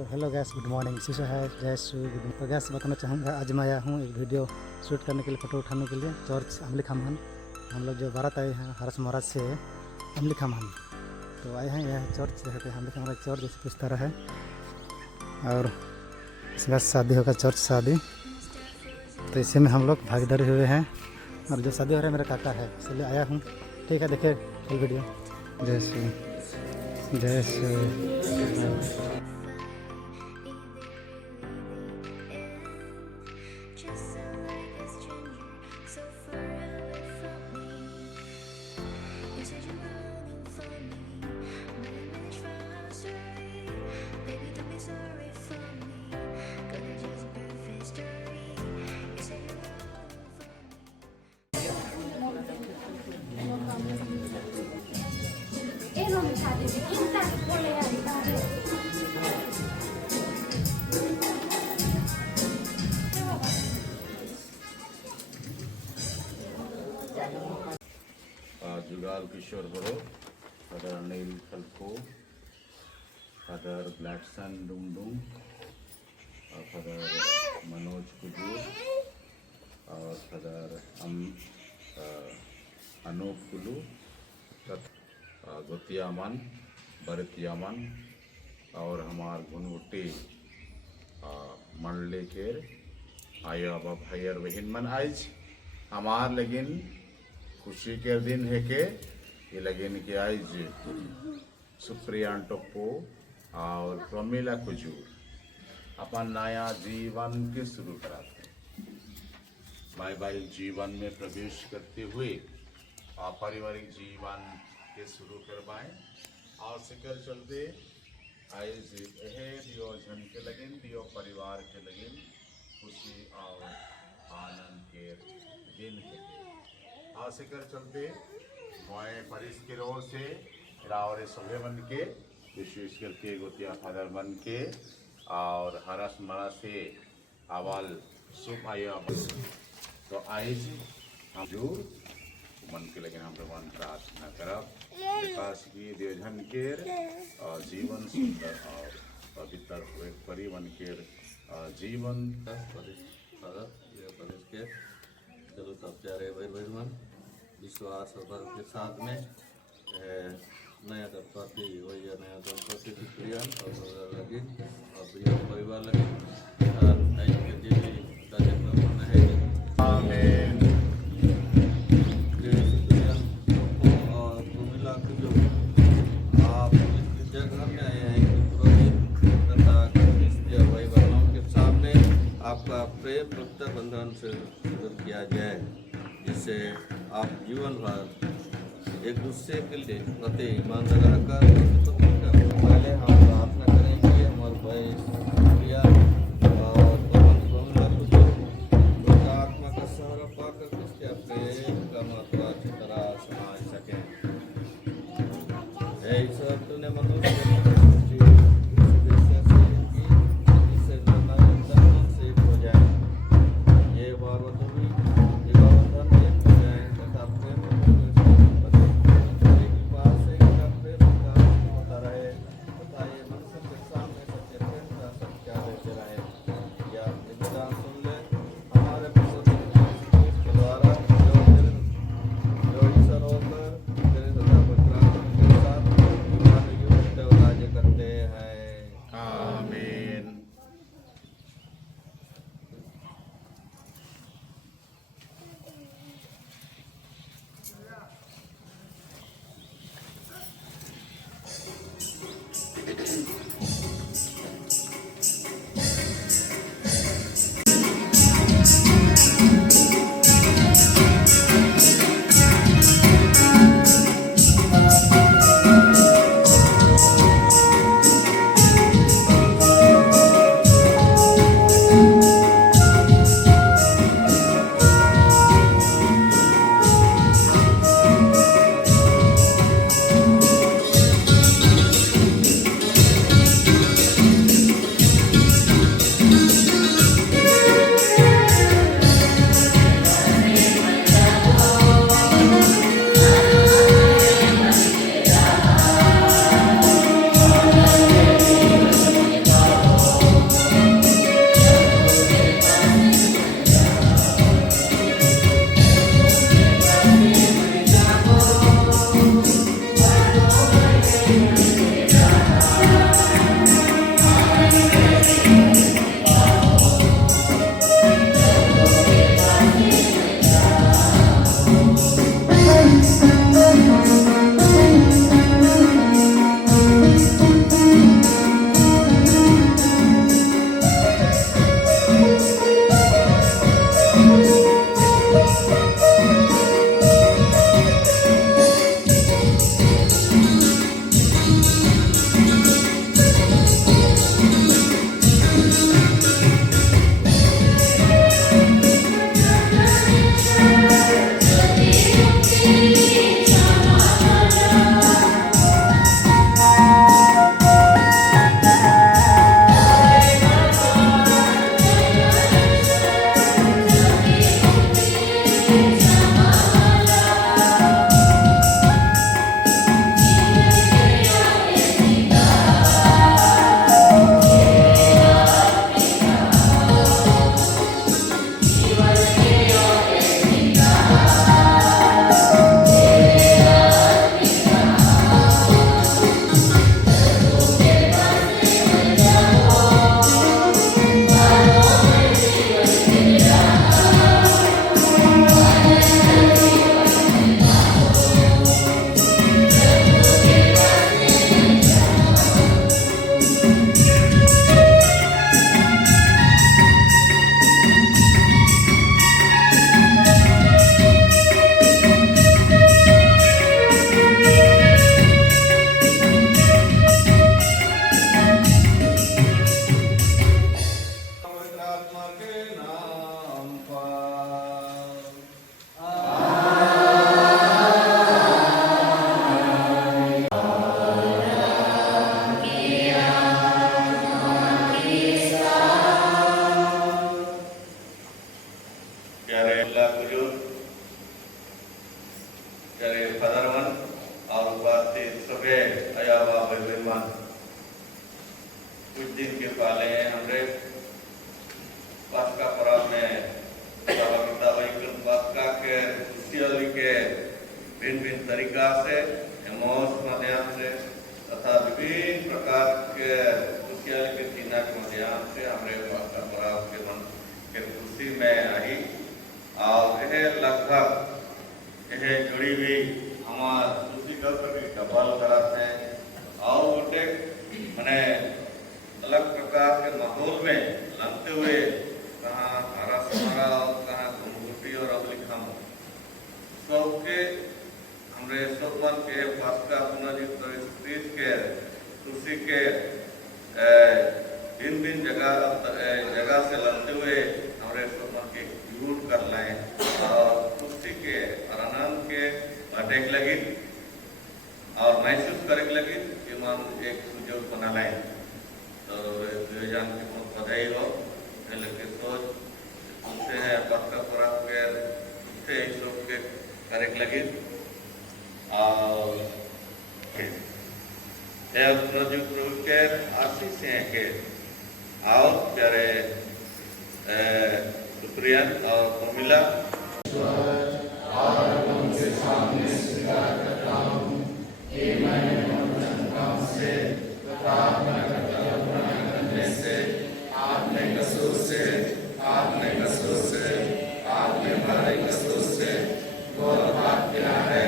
तो hello guys, good morning. शीशो है जय श्री गुड। तो गैस बताना चाहूँगा, आज मैं आया हूँ एक वीडियो शूट करने के लिए, फ़ोटो उठाने के लिए चर्च अमली खामान। हम लोग जो बारात आए हैं हरस महाराज से अमली खामान, तो आए हैं यह चर्च देखते हैं। अमली खामान चर्च जैसे कुछ तरह है, और इसके बाद शादी होगा, चर्च शादी। तो इसी में हम लोग भागीदारी हुए हैं, और जो शादी हो रहा है मेरा काका है, इसलिए आया हूँ। ठीक है, देखिए फुल वीडियो। जय श्री जय श्री। जुगाल किशोर बड़ो, फादर अनिल खलको, फादर ब्लैकसन डुमडुम, और फादर मनोज कुजूर, और फादर अनूप कुलू, गोतियामन भरतियामन, और हमार गुनगुट्टी मंडली के आयो अब भैयर बहन मन आज हमार लगिन खुशी के दिन है के ये लगिन के आज सुप्रियान टोप्पो और प्रमीला कुजूर अपन नया जीवन के शुरू कराते हैं। वैवाहिक जीवन में प्रवेश करते हुए पारिवारिक जीवन के शुरू करवाएं, और सिकर चलते आज दियो जन के लगिन, दियो परिवार के लगिन खुशी और आनंद के दिन है। आसिकर चलते मोए परिस की ओर से रावरे सभे बन के, विशेष करके गोतिया फादर बन के, और हरस मरा से अवाल शुभ आया। तो आज हम जरूर मन के लेकिन हम भगवान प्रार्थना करब विकास की देवधन के जीवन सुंदर और पवित्र हुए परी बन के जीवन प्रदेश के चलो तब प्यारे भाई बहन विश्वास और भर के साथ में नया दंपति हो या नया दंपति की प्रियन और लगी और प्रिय परिवार लगे के लिए कार्यक्रम है। और प्रमिला की जो आप इस जगह में आए हैं तथा क्रिस्तीय भाई बहनों के सामने आपका प्रेम प्रत्य बंधन से किया जाए, जिससे आप जीवन भर एक दूसरे के लिए प्रति ईमानदार रहकर पहले हम प्रार्थना करेंगे हमारे भाई प्रिया और आत्मा का सहारा पाकर इसके प्रेम का महत्व अच्छी तरह समझ सकें। ईश्वर तूने मनुष्य कुछ दिन के पहले हमरे पास्का पर्व में सहभागिता वही पास्का के खुशियाली के भिन्न भिन्न तरीका से एमोस माध्यम से तथा विभिन्न प्रकार के खुशियाली के चिन्ह के माध्यम से हमारे पास्का पर्व के मन के खुशी में आई और यह लगभग यह जुड़ी हुई हमार खुशी के कबल कराते हैं और उनके मैंने अलग प्रकार के माहौल में लगते हुए कहाँ हरा समारा और कहाँ घुमघुटी और अवलिखम सबके हमरे सोपन के पास्का पुनर्जीवित के खुशी के भिन्न भिन्न जगह से लगते हुए हमरे सोपन के यूज कर लें और खुशी के और आनंद के बांटे लगी और महसूस करे लगी कि हम एक सुजोग बना लें तो जान के बहुत बधाई हो लेकिन सोच उनसे है पास्का पर्व के उससे सब के करे लगी और प्रभु के आशीष हैं के आओ प्यारे सुप्रियन और प्रमिला और उनके सामने स्वीकार करता हूँ कि मैंने अपने काम से अपने करने से आपने कसूर से आपने हमारे कसूर से बहुत बात किया है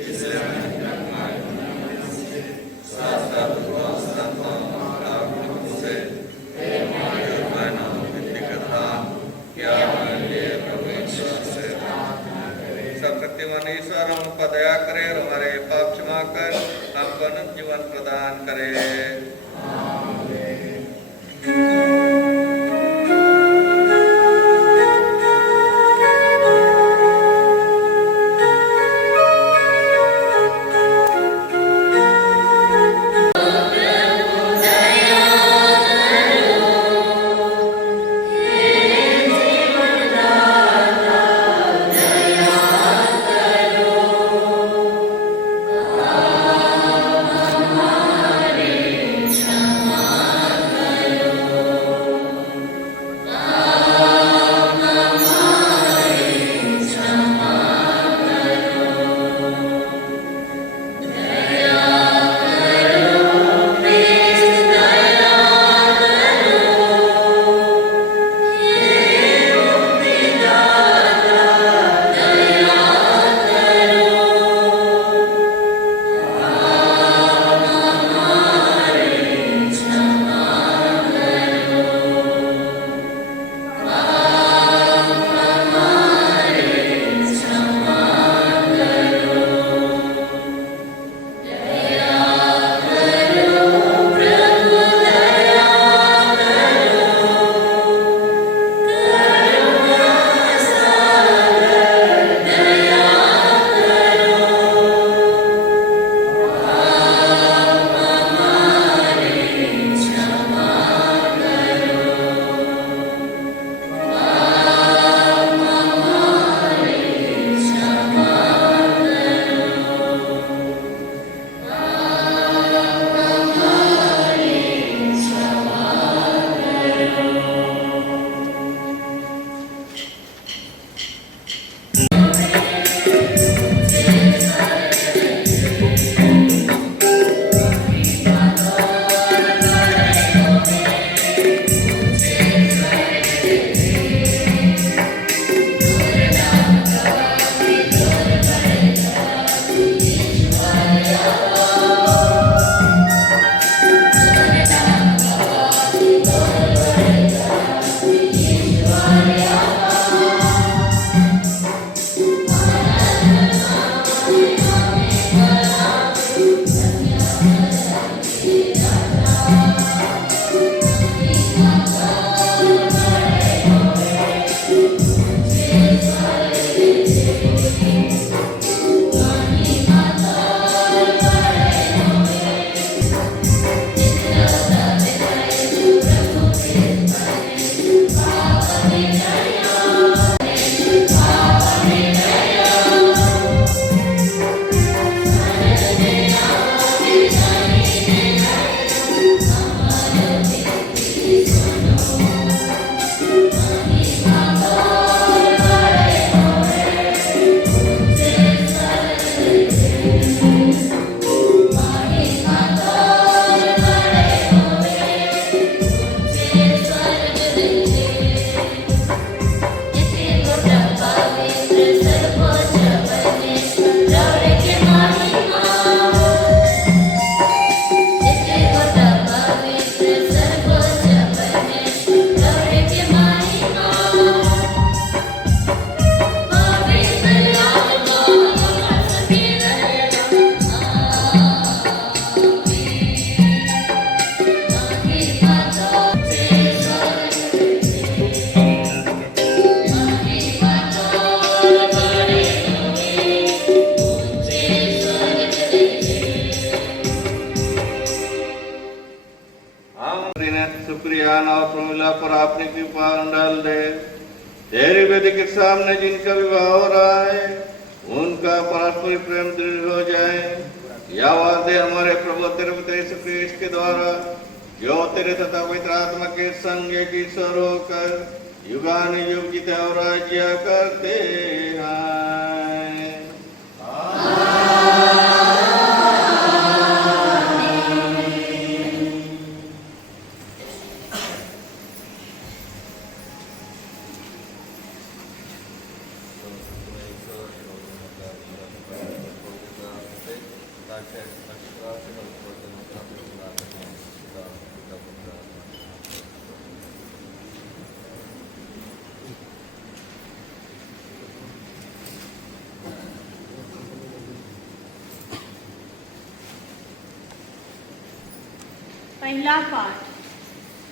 इसलिए मैंने सत्यमान ईश्वर हम पर दया करे और हमारे पाप क्षमा कर हमको अनंत जीवन प्रदान करे। सुप्रियान और प्रमिला पर आपने कृपा डाल दे। तेरे वेदी के सामने जिनका विवाह हो रहा है उनका पारस्परिक प्रेम दृढ़ हो जाए। यह वादे हमारे प्रभु तेरे पुत्र यीशु ख्रीस्त के द्वारा जो तेरे तथा पवित्र आत्मा के संग एक ईश्वर होकर युगान युग जीते और राज्य करते हैं। पहला पाठ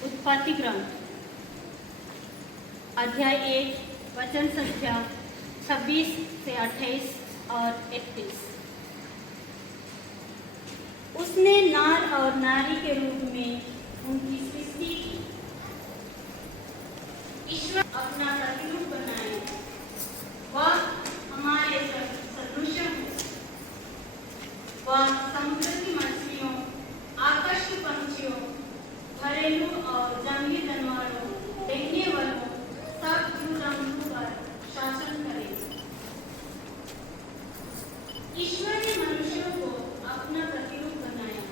उत्पत्ति ग्रंथ अध्याय 1 वचन संख्या 26 से 28 और 31। उसने नार और नारी के रूप में उनकी सृष्टि की। ईश्वर अपना प्रतिरूप बनाए, वह हमारे सदृश है। वह समुद्र की मछलियों, आकाश के पंछियों, घरेलू और जंगली जानवरों, देखने वालों सब जीव-जंतुओं पर शासन करे। ईश्वर ने मनुष्यों को अपना प्रतिरूप बनाया।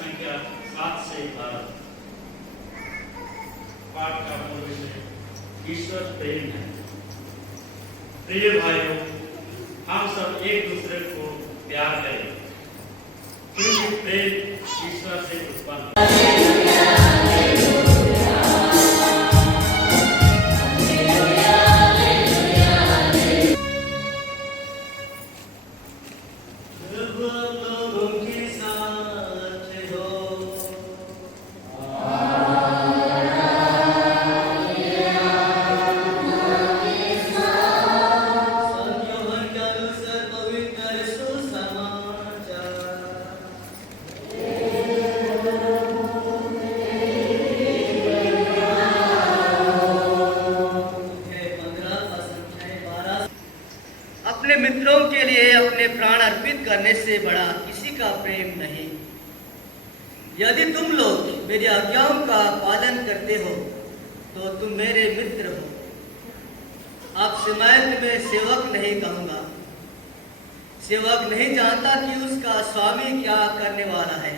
संख्या 7 से 12। पाठ का मूल विषय ईश्वर प्रेम है। प्रिय भाइयों, हम सब एक दूसरे को प्यार करें, क्योंकि प्रेम ईश्वर से उत्पन्न है। अपने मित्रों के लिए अपने प्राण अर्पित करने से बड़ा किसी का प्रेम नहीं। यदि तुम लोग मेरी आज्ञाओं का पालन करते हो तो तुम मेरे मित्र हो। अब से मैं तुम्हें सेवक नहीं कहूँगा। सेवक नहीं जानता कि उसका स्वामी क्या करने वाला है।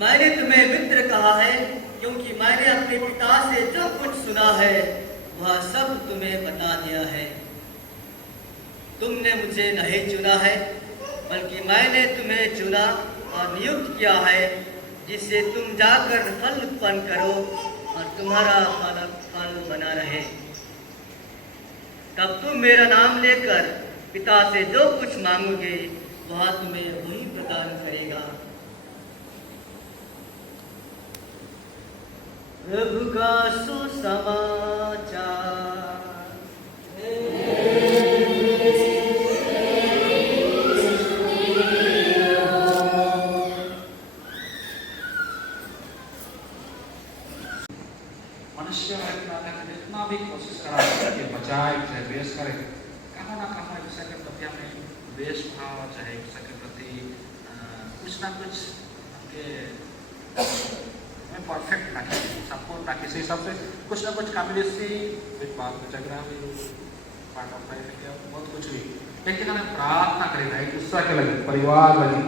मैंने तुम्हें मित्र कहा है, क्योंकि मैंने अपने पिता से जो कुछ सुना है वह सब तुम्हें बता दिया है। तुमने मुझे नहीं चुना है, बल्कि मैंने तुम्हें चुना और नियुक्त किया है, जिससे तुम जाकर फल उत्पन्न करो और तुम्हारा फल बना रहे। तब तुम मेरा नाम लेकर पिता से जो कुछ मांगोगे वह तुम्हें वही प्रदान करेगा। प्रभु का सुसमाचार। मनुष्य जितना भी कोशिश करा कि बचाए चाहे द्वेष करे, कहाँ ना कहाँ ईसा के प्रति हमें द्वेष भाव, चाहे ईसा के प्रति कुछ ना कुछ हमें परफेक्ट रखे, संपूर्ण रखे। इसी हिसाब से कुछ ना कुछ काबिलियत विथ बात में झगड़ा हुई, पार्ट ऑफ लाइफ है, बहुत कुछ हुई, लेकिन हमें प्रार्थना करेगा एक दूसरा के लगे, परिवार लगे।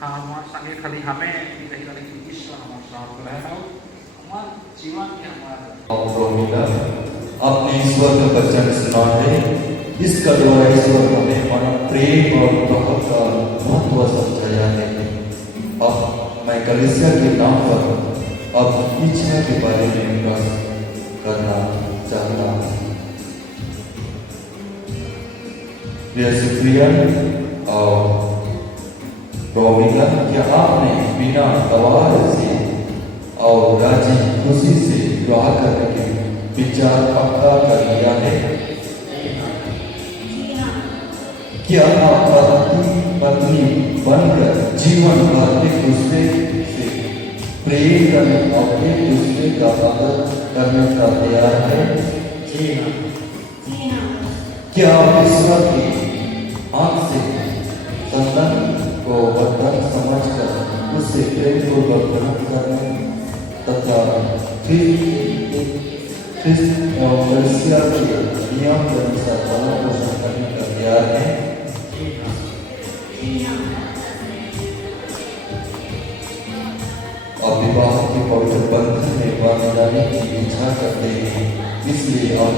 हाँ, हमारे संगे खाली हमें नहीं लगे कि ईश्वर हमारे साथ रहना हो, जीवन के हमारा अपने ईश्वर का वचन सुना है। इसका द्वारा ईश्वर हमें हमारा प्रेम और मोहब्बत का महत्व समझाया है। अब मैं कलीसिया के नाम पर अब इच्छा के बारे में बात करना चाहता हूँ। सुप्रिया और रोमिला, क्या आपने बिना दबाव से और राजी खुशी से विवाह करने के विचार पक्का कर लिया है? क्या आप पत्नी बनकर जीवन भर एक दूसरे से प्रेम करने और एक दूसरे का आदर करने का तैयार है? क्या आप ईश्वर की आंख से संतान को वरदान समझकर उससे प्रेम को ग्रहण करने तथा कलीसिया के नियम के अनुसार पालन पोषण करने का तैयार है? और विवाह के पवित्र बंधन में बांध जाने की इच्छा करते हैं, इसलिए आप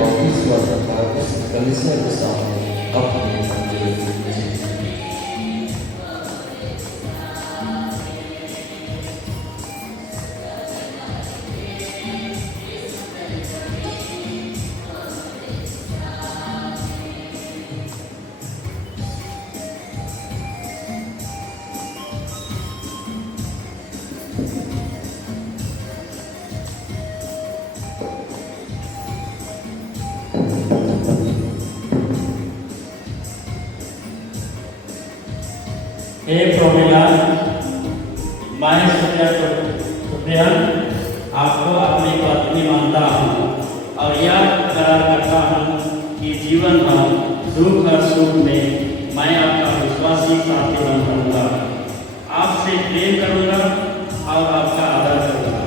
और ईश्वर तथा उस कलीसिया के सामने अपने मंदिर दीजिए। हे प्रोमिला, मैं सुप्रिया आपको अपनी पत्नी मानता हूँ और यह करार करता हूँ कि जीवन भर दुख और सुख में मैं आपका विश्वासी साथी बनूंगा, आपसे प्रेम करूँगा और आपका आदर करूँगा।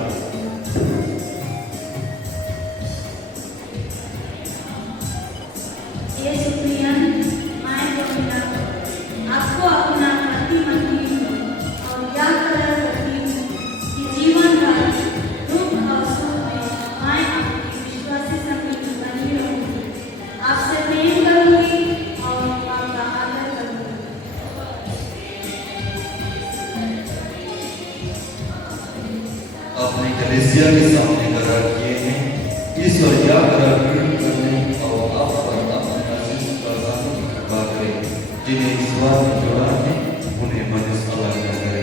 ये सुप्रिया, मैं प्रोमिला आपको अपना अपने कलीसिया के सामने करार किए हैं। ईश्वर यह करार पूर्ण करने और आप पर अपने आशीष प्रदान कृपा करें। जिन्हें ईश्वर ने जोड़ा है उन्हें मनुष्य अलग न करे।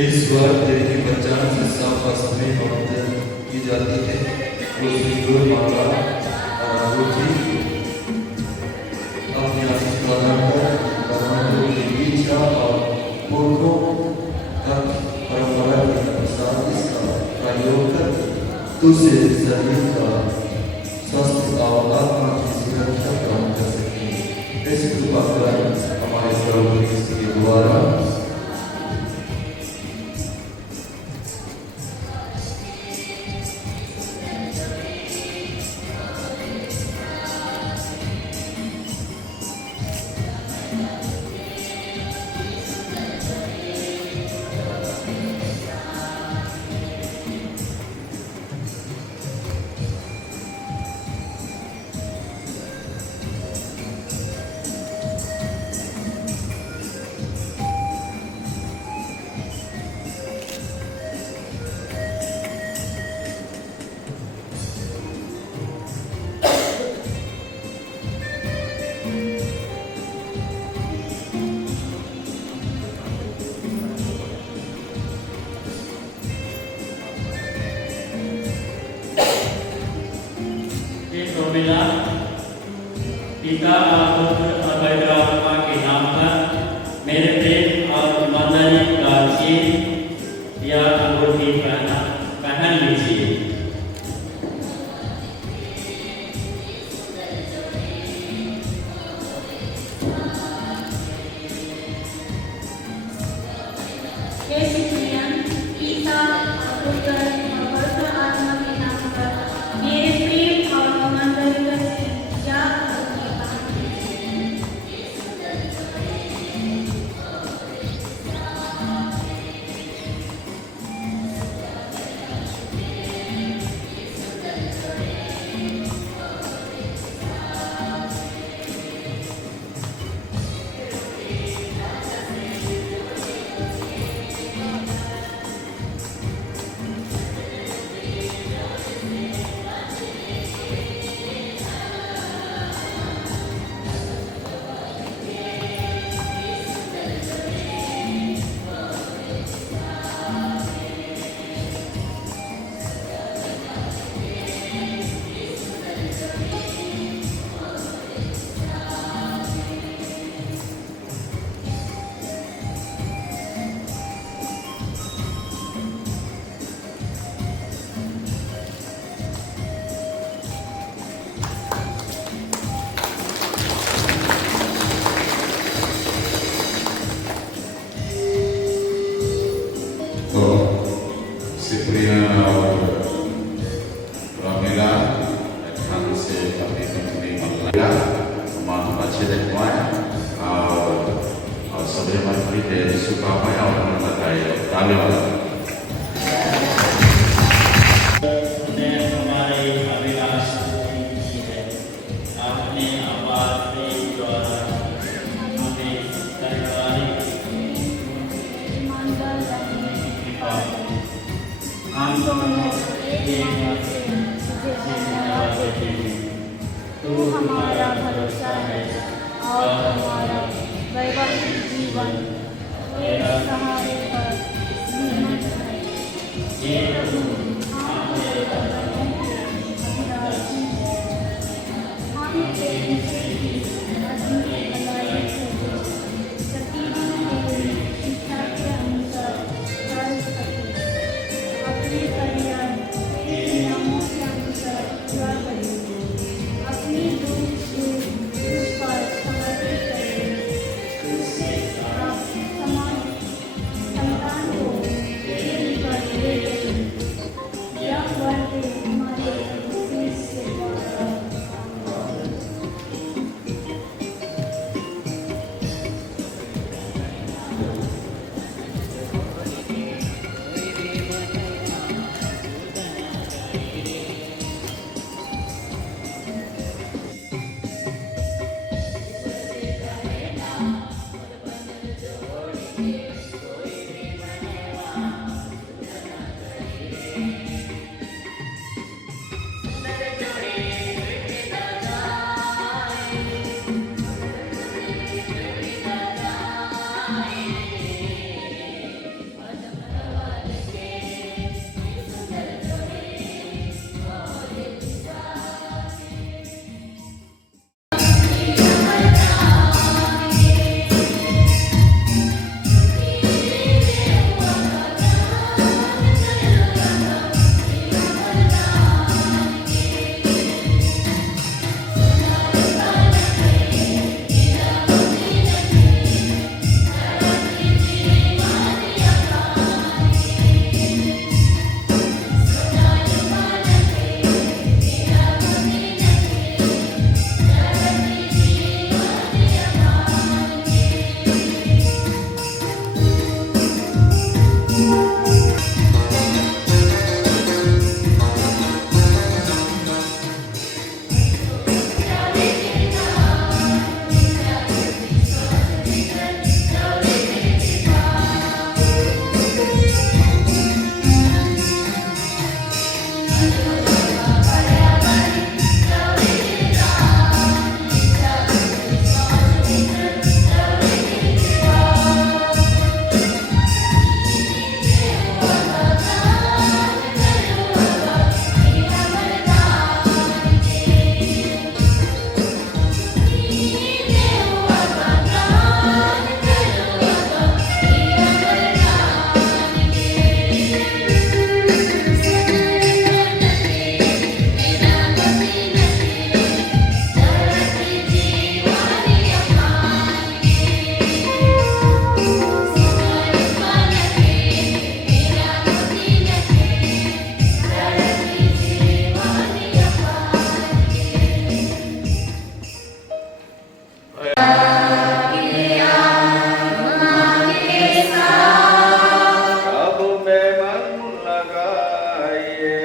ईश्वर तेरी पहचान से सब वस्तुएं बात की जाती है। वो सिंदूर माला और अंगूठी अपने आशीष प्रदान कर परमाणु की इच्छा और पुरखों का परंपरा के अनुसार इसका प्रयोग कर तुझसे शरीर का स्वस्थ और आत्मा की सुरक्षा प्रदान कर सके। इस कृपा कर हमारे प्रभु यीशु के द्वारा मिला पिता और पुत्र और पवित्र आत्मा के नाम पर मेरे प्रेम और ईमानदारी का चिन्ह या अंगूठी पहन लीजिए। हे सिप्रियन, पिता और पुत्र और पवित्र आत्मा के नाम पर मेरे प्रेम और ईमानदारी का चिन्ह या अंगूठी पहन लीजिए। Cyprian और Ramila datang से kami menerima Malaysia, rumah Masjid Tuan और सभी मंत्री dari Surabaya और Matakai Talim. ने हमारे अभिलाष की है। आपने आवाज प्रेम द्वारा हमें पारिवारिक ईमानदार रहने की कृपा की। हम हम दोनों एक एक बात से से तुझे धन्यवाद धन्यवाद देते हैं। तू हमारा भरोसा है और हमारा वैवाहिक जीवन तेरे सहारे पर निर्मित है। ये प्रभु हम तेरे कदमों के अभिलाषी हैं। हम तेरी सेवी अधूरी भलाई से प्रतिदिन तेरी शिक्षा के अनुसार चल सके। अपने अब में मन लगाइए,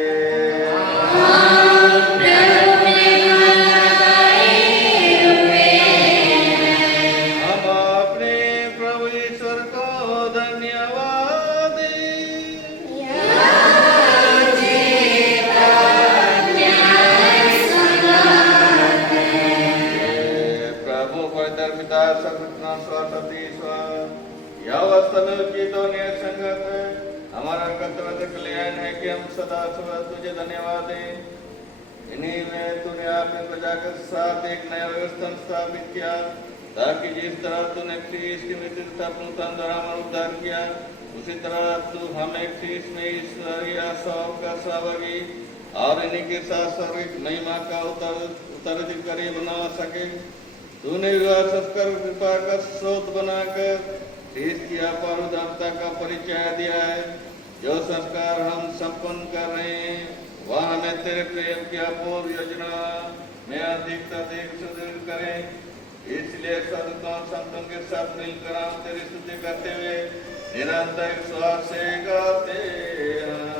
हम अपने प्रभु ईश्वर को धन्यवाद दें। प्रभु पवित्र पिता सर्वज्ञ सरस्वती ईश्वर, यह वास्तव की तो संगत हमारा कर्तव्य कल्याण है कि हम सदा सुबह तुझे धन्यवाद दें। इन्हीं में तूने अपने प्रजा के साथ एक नया व्यवस्था स्थापित किया, ताकि जिस तरह तूने ख्रीस की मृत्यु तथा पुनरुत्थान द्वारा हमारा उद्धार किया, उसी तरह तू हमें ख्रीस में ईश्वरीय आशाओं का सहभागी और इन्हीं के साथ स्वर्गिक महिमा का उत्तराधिकारी बना सके। तूने विवाह संस्कार कृपा का स्रोत बनाकर ख्रीस की अपार उदारता का परिचय दिया है। जो संस्कार हम संपन्न कर रहे हैं, वह हमें तेरे प्रेम की अपूर्व योजना में अधिक से अधिक सुदृढ़ करें। इसलिए सदगुण संतों के साथ मिलकर हम तेरी स्तुति करते हुए निरंतर विश्वास से गाते हैं।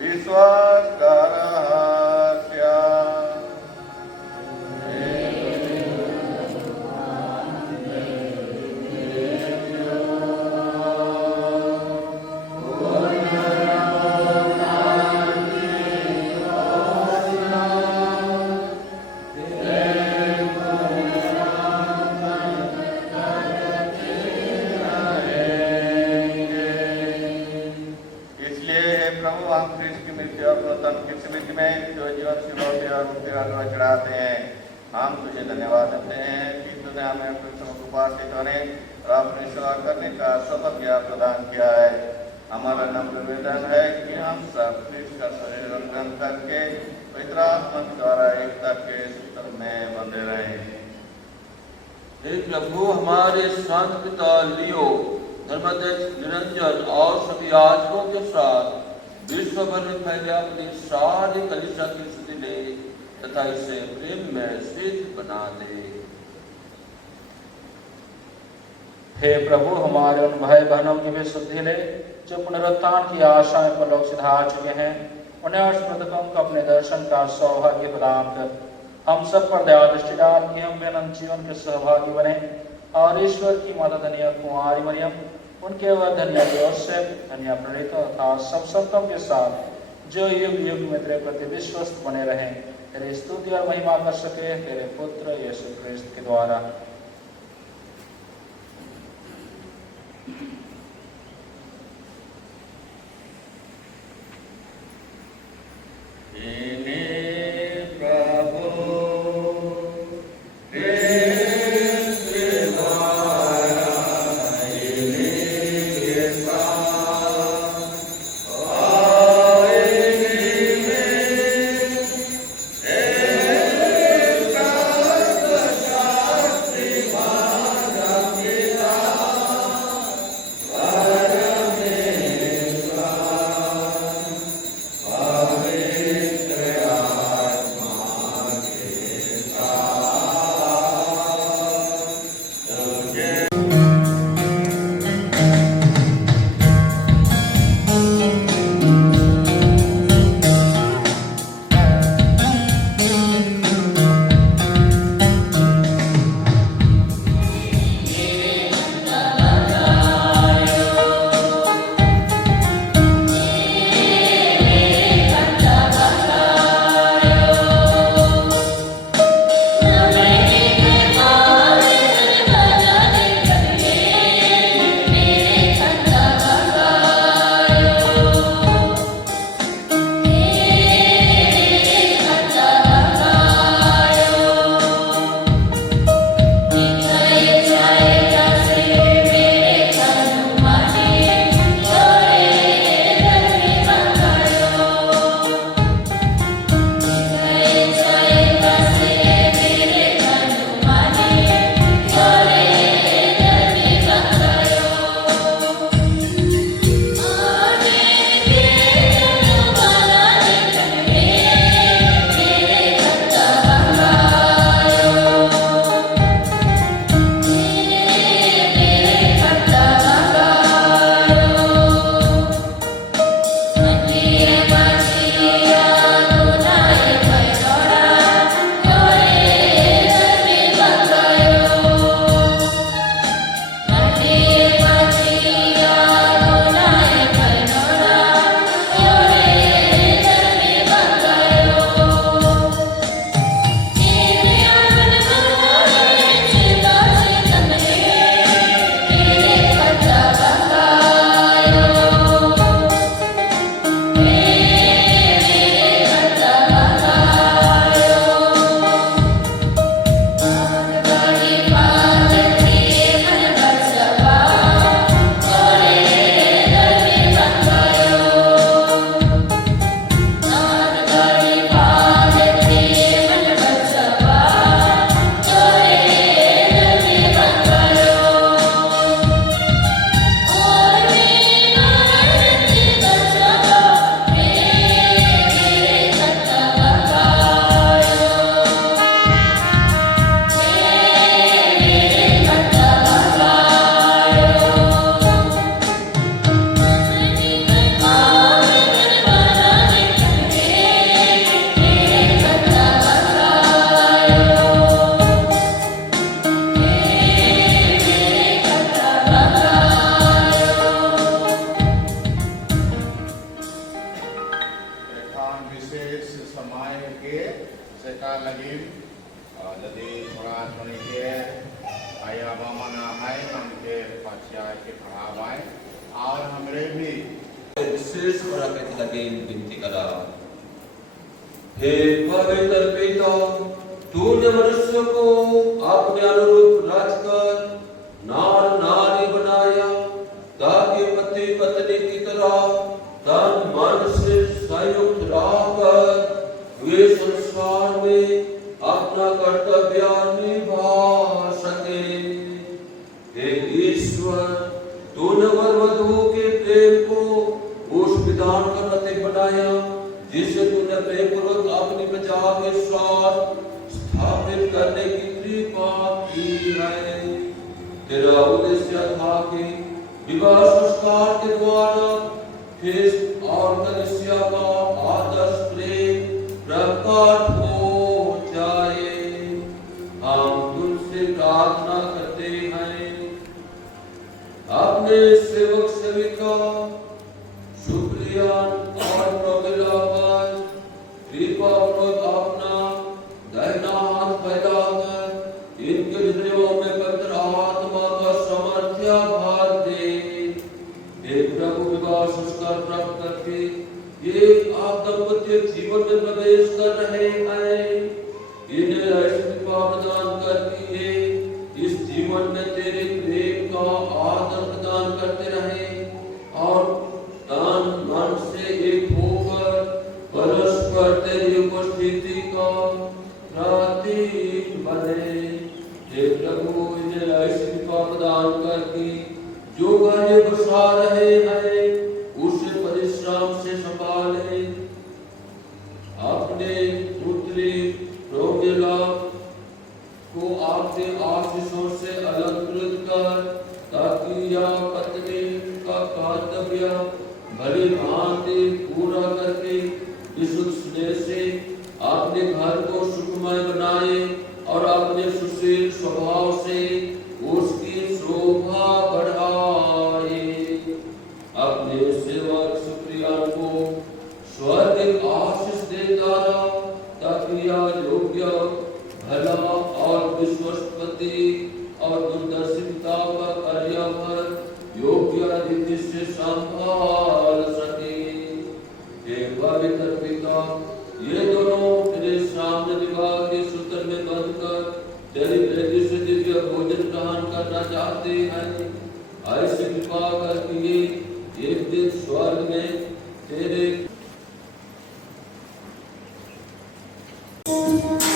विश्वास का रहस्य। प्रभु हम ख्रिस्त की मृत्यु और पुनरुत्थान की स्मृति में जो जीवन की लौटे और मुक्ति का गवाह चढ़ाते हैं। हम तुझे धन्यवाद देते हैं कि तूने हमें अपने समूह उपासित होने और अपनी सेवा करने का सौभाग्य प्रदान किया है। हमारा नम्र निवेदन है कि हम सब ख्रिस्त का शरीर ग्रहण करके पवित्र आत्मा द्वारा एकता के सूत्र में बंधे रहें। हे प्रभु, हमारे संत पिता लियो, धर्माध्यक्ष निरंजन और सभी याजकों के साथ विश्व भर में फैले अपनी सारी कलीसिया की स्तुति ले तथा इसे प्रेम में सिद्ध बना दे। हे प्रभु, हमारे उन भाई बहनों की भी शुद्धि ले जो पुनरुत्थान की आशा में परलोक सिधार चुके हैं। उन्हें और मृतकों को अपने दर्शन का सौभाग्य प्रदान कर हम सब पर दया दृष्टि डाल कि हम भी अनंत जीवन के सहभागी बने और ईश्वर की माता धन्य कुमारी मरियम, उनके वह धन्य योसेफ, धन्य प्रणीत तथा सब संतों के साथ जो युग युग में तेरे प्रति विश्वस्त बने रहें, तेरी स्तुति और महिमा कर सके तेरे पुत्र यीशु क्रिस्त के द्वारा। आया बामना है हम के पछाए के खड़ावाए और हमरे भी विशेष बरकत लगे विनती करा। हे पवित्र पिता, तूने मनुष्य को अपने अनुरूप रचकर नार नारी बनाया, ताकि पति पत्नी की तरह तन मन से संयुक्त रहकर वे संसार में अपना कर्तव्य निभा सके। हे ईश्वर, तूने वर वधू के प्रेम को उस विधान का प्रतीक बनाया जिसे तूने प्रेमपूर्वक अपनी प्रजा के साथ स्थापित करने की कृपा की है। तेरा उद्देश्य था कि विवाह संस्कार के द्वारा ख्रिस्त और कलीसिया का आदर्श प्रेम प्रकट हो जाए। हम तुमसे प्रार्थना करते हैं, अपने सेवक सेविका सुप्रियान और प्रोमिला पर कृपा पूर्वक अपना दाहिना हाथ फैलाकर इनके हृदयों में पवित्र आत्मा का सामर्थ्य भर दे। हे प्रभु, विवाह संस्कार प्राप्त करके ये आप दंपत्ति जीवन में प्रवेश कर रहे हैं, इन्हें ऐसी कृपा प्रदान करती है इस जीवन में तेरे प्रेम का आदर प्रदान करते रहे और तन मन से एक होकर परस्पर तेरी उपस्थिति का प्रतीक बने। हे प्रभु, इन्हें ऐसी कृपा प्रदान करके जो गहरे बसा रहे हैं उसे परिश्रम से संभाले। अपने पुत्री प्रोमिला को आपके आशीषों से अलंकृत कर, ताकि यह पत्नी का कर्तव्य भली भांति पूरा करके विशुद्ध स्नेह से अपने घर को सुखमय बनाए और अपने सुशील स्वभाव से उसकी शोभा बढ़ाए। अपने सेवक सुप्रिया को स्वर्ग आशीष देता रहा, ताकि यह योग्य, भला और विश्वस्पति और दूरदर्शिता का कार्यभार योग्य रीति से संभाल सके। हे पवित्र पिता, ये दोनों तेरे सामने विवाह के सूत्र में बंध कर तेरी प्रीति से दिव्य भोजन ग्रहण करना चाहते हैं। ऐसी कृपा करके ये एक दिन स्वर्ग में तेरे Thank you.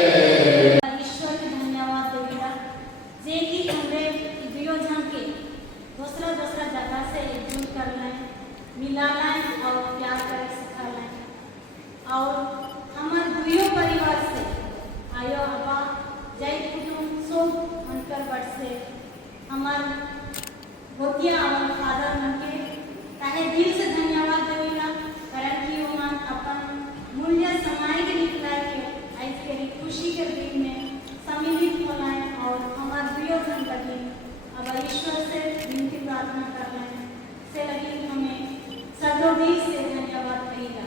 ईश्वर के धन्यवाद देगा जे कि हमरे दुयो जन के दूसरा दूसरा जगह से एकजुट कर लाए मिला लाए और प्यार कर सिखा लाए और हमार दुयो परिवार से आयो अबा जय कुटुंब सब अंतर बढ़ से हमार गोतिया और फादर मन के ताहे दिल से धन्यवाद देवेला कारण कि ओमन अपन मूल्य समाज के निकला के आज के खुशी के दिन में सम्मिलित होलाए और हमार दुयो जन लगी अब ईश्वर से विनती प्रार्थना कर रहे से लगी हमें सदो दिल से धन्यवाद कहेगा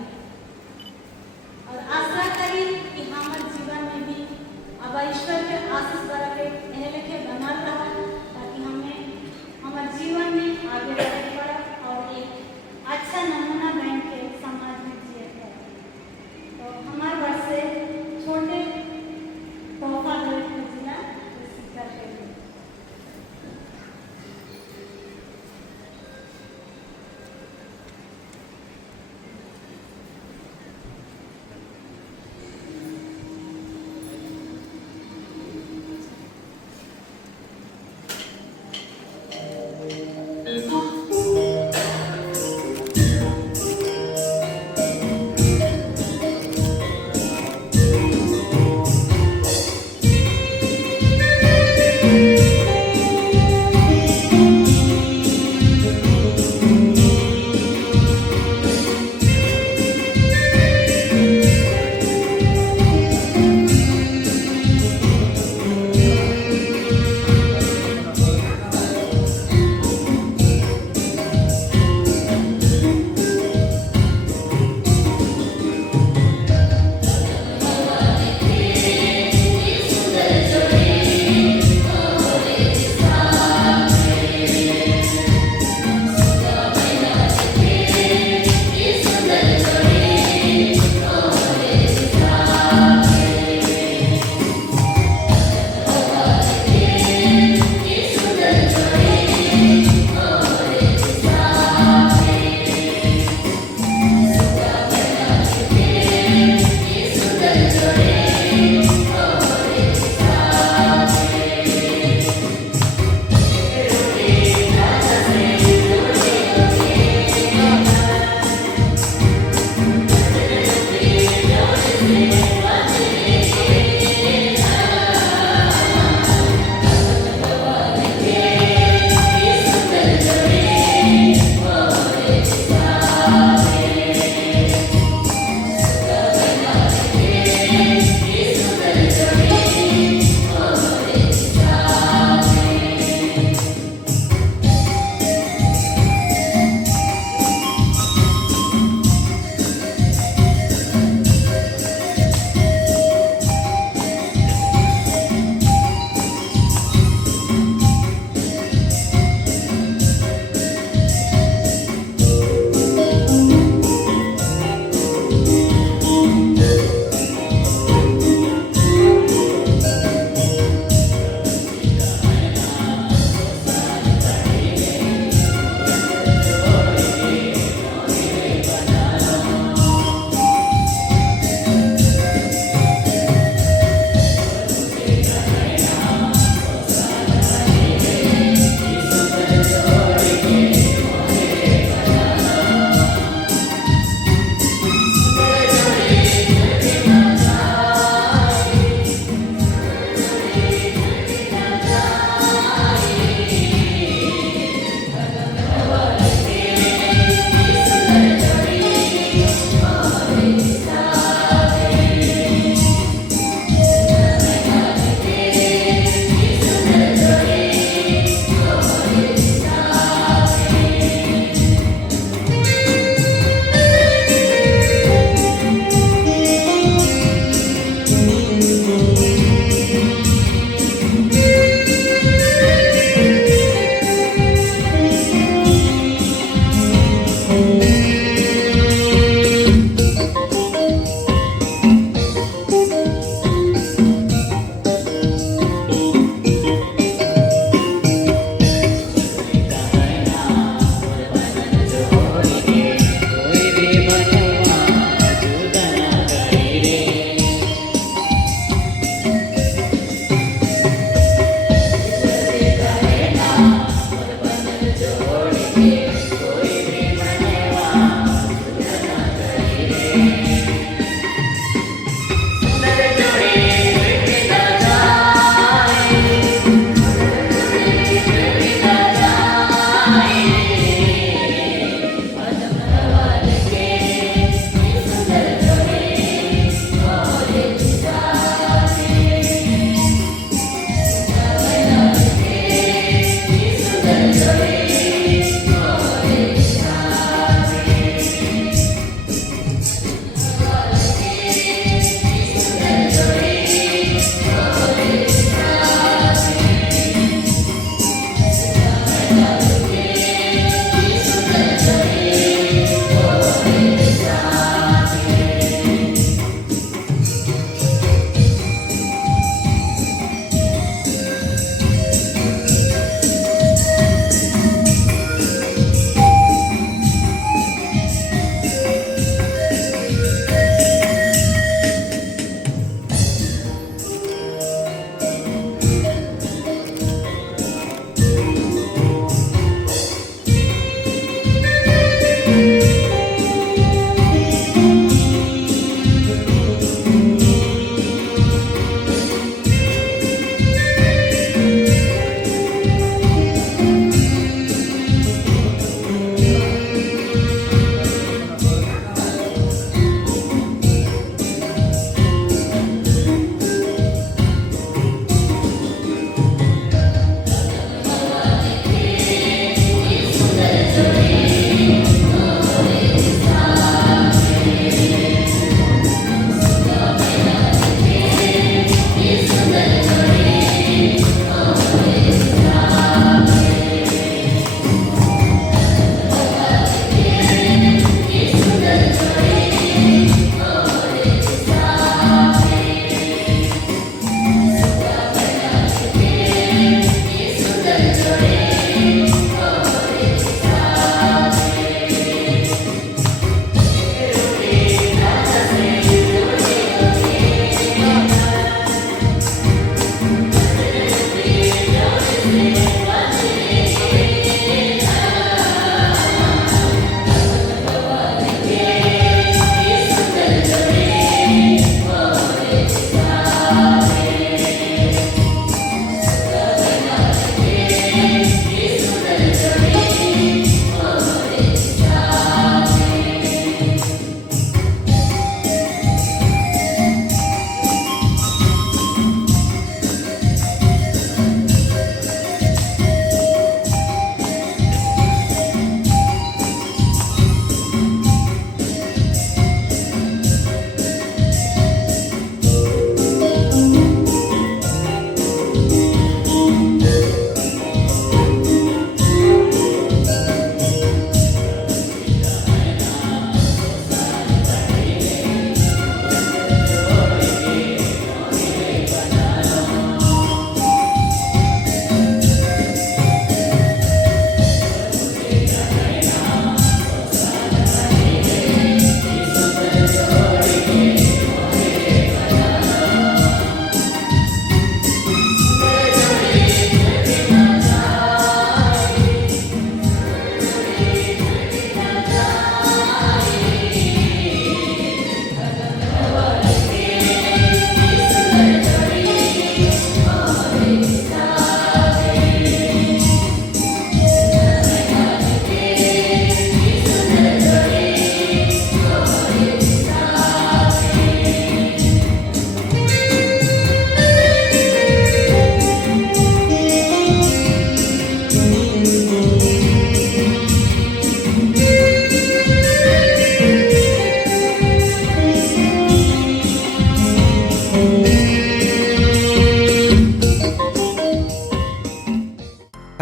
और आशा करी कि हमारे जीवन में भी अब ईश्वर के आशीष बरके एह लेके बना रहा ताकि हमें हमारे जीवन में आगे बढ़े पड़ा और एक अच्छा नमूना बन के समाज में जिए पड़े तो हमारे वर्ष से छोटे तोहफा देने को जिला करते हैं।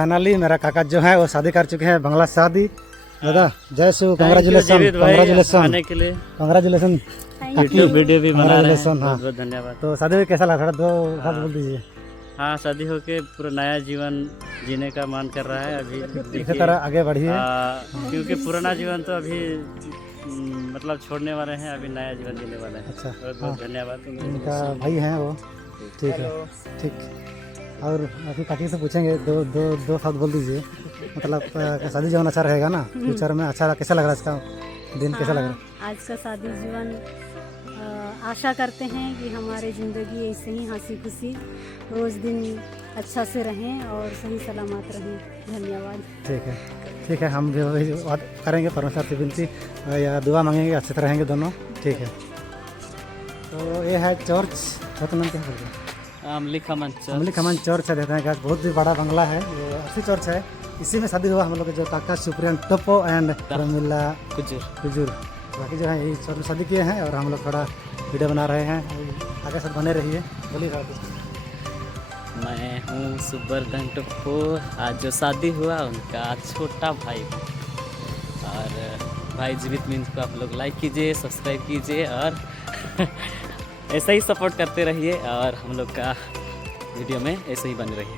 फाइनली मेरा काका जो है वो शादी कर चुके हैं, बंगला शादी। दादा जय शिव, कंग्रेचुलेसन आने के लिए कंग्रेचुलेसन। वीडियो भी बना रहे हैं। हाँ बहुत बहुत धन्यवाद। तो शादी में कैसा लगा, थोड़ा दो बात बोल दीजिए। हाँ, शादी होके पूरा नया जीवन जीने का मन कर रहा है अभी। इसी देखिए, तरह आगे बढ़िए। क्योंकि पुराना जीवन तो अभी मतलब छोड़ने वाले हैं, अभी नया जीवन जीने वाले हैं। अच्छा, बहुत बहुत धन्यवाद। इनका भाई हैं वो। ठीक है, ठीक। और अभी काकी से पूछेंगे, दो शब्द बोल दीजिए। मतलब शादी जीवन अच्छा रहेगा ना फ्यूचर में? अच्छा, कैसा लग रहा है इसका दिन, कैसा लग रहा है आज का शादी जीवन? आशा करते हैं कि हमारी ज़िंदगी ऐसे ही हंसी खुशी रोज़ दिन अच्छा से रहें और सही सलामत रहें। धन्यवाद। ठीक है, ठीक है। हम भी वही बात करेंगे, परमेश्वर से विनती या दुआ मांगेंगे, अच्छे से रहेंगे दोनों। ठीक है। तो ये है चर्च, छोटा नाम क्या बोलते हैं? अमली खमन चर्च है। देखते हैं कि बहुत ही बड़ा बंगला है, ये अच्छी चर्च है। इसी में शादी हुआ हम लोग के जो काका सुप्रियन टोप्पो एंड प्रमिला कुजूर, बाकी जो है यही चर्च में शादी किए हैं। और हम लोग थोड़ा वीडियो बना रहे हैं, आगे साथ बने रहिए। बोलिए मैं हूँ सुबर्धन टोप्पो। आज जो शादी हुआ उनका छोटा भाई, और भाई जीवित मीन्स को आप लोग लाइक कीजिए, सब्सक्राइब कीजिए और ऐसा ही सपोर्ट करते रहिए। और हम लोग का वीडियो में ऐसे ही बने रहिए।